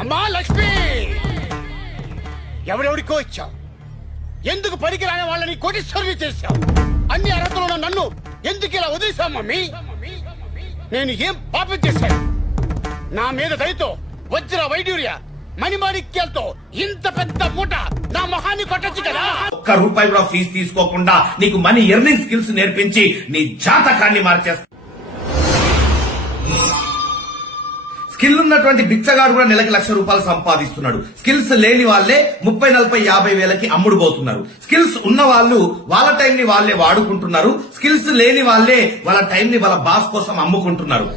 అమ్మా లక్ష్మి, ఎవరెవరికో ఇచ్చావు. ఎందుకు పనికిరాని వాళ్ళని కోటీశ్వరుని చేశావు? అన్ని అర్హతలు ఉన్న నన్ను ఎందుకు ఇలా వదిలేశావు మమ్మీ? నేను ఏం పాపం చేశాను? నా మీద దయతో వజ్ర వైడూర్య మణిమాణిక్యాలతో ఇంత పెద్ద మూట నా మొహాన్ని కొట్టచ్చు కదా. ఒక్క రూపాయి కూడా ఫీజు తీసుకోకుండా నీకు మనీ ఎర్నింగ్ స్కిల్స్ నేర్పించి నీ జాతకాన్ని మార్చేస్తా. స్కిల్ ఉన్నటువంటి బిచ్చగాడు కూడా నెలకి ₹1,00,000 సంపాదిస్తున్నాడు. స్కిల్స్ లేని వాళ్ళే 30, 40, 50 వేలకి అమ్ముడు పోతున్నారు. స్కిల్స్ ఉన్న వాళ్ళు వాళ్ళ టైం ని వాళ్ళే వాడుకుంటున్నారు. స్కిల్స్ లేని వాళ్ళే వాళ్ళ టైం ని వాళ్ళ బాస్ కోసం అమ్ముకుంటున్నారు.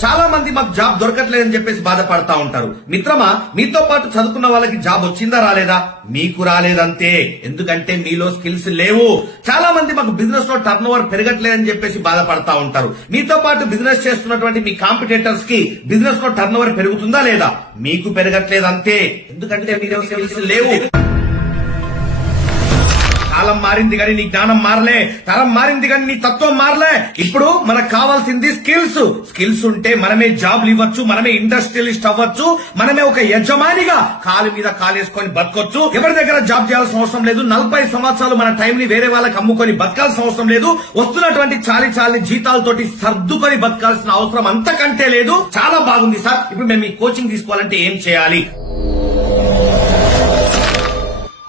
చాలా మంది మాకు జాబ్ దొరకట్లేదని చెప్పేసి బాధపడతా ఉంటారు. మిత్రమా, మీతో పాటు చదువుకున్న వాళ్ళకి జాబ్ వచ్చిందా రాలేదా? మీకు రాలేదంతే. ఎందుకంటే మీలో స్కిల్స్ లేవు. చాలా మంది మాకు బిజినెస్ లో టర్న్ ఓవర్ పెరగట్లేదని చెప్పేసి బాధపడతా ఉంటారు. మీతో పాటు బిజినెస్ చేస్తున్నటువంటి మీ కాంపిటేటర్స్ కి బిజినెస్ లో టర్న్ ఓవర్ పెరుగుతుందా లేదా? మీకు పెరగట్లేదంతే. ఎందుకంటే మీలో స్కిల్స్ లేవు. కాలం మారింది కానీ నీ జ్ఞానం మారలే. తరం మారింది కానీ నీ తత్వం మారలే. ఇప్పుడు మనకు కావాల్సింది స్కిల్స్. స్కిల్స్ ఉంటే మనమే జాబ్లు ఇవ్వచ్చు, మనమే ఇండస్ట్రియలిస్ట్ అవ్వచ్చు, మనమే ఒక యజమానిగా కాలు మీద కాలేసుకొని బతకొచ్చు. ఎవరి దగ్గర జాబ్ చేయాల్సిన అవసరం లేదు. 40 సంవత్సరాలు మన టైం ని వేరే వాళ్ళకి అమ్ముకొని బతకాల్సిన అవసరం లేదు. వస్తున్నటువంటి చాలి జీతాలతోటి సర్దుకొని బతకాల్సిన అవసరం అంతకంటే లేదు. చాలా బాగుంది సార్. ఇప్పుడు మేము ఈ కోచింగ్ తీసుకోవాలంటే ఏం చేయాలి?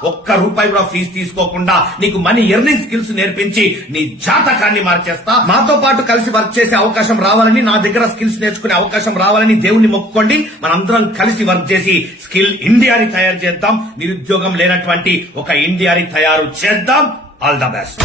ఒక్క రూపాయి కూడా ఫీజు తీసుకోకుండా నీకు మనీ ఎర్నింగ్ స్కిల్స్ నేర్పించి నీ జాతకాన్ని మార్చేస్తా. మాతో పాటు కలిసి వర్క్ చేసే అవకాశం రావాలని, నా దగ్గర స్కిల్స్ నేర్చుకునే అవకాశం రావాలని దేవుణ్ణి మొక్కుకోండి. మనందరం కలిసి వర్క్ చేసి స్కిల్ ఇండియాని తయారు చేద్దాం. నిరుద్యోగం లేనటువంటి ఒక ఇండియాని తయారు చేద్దాం. All the best.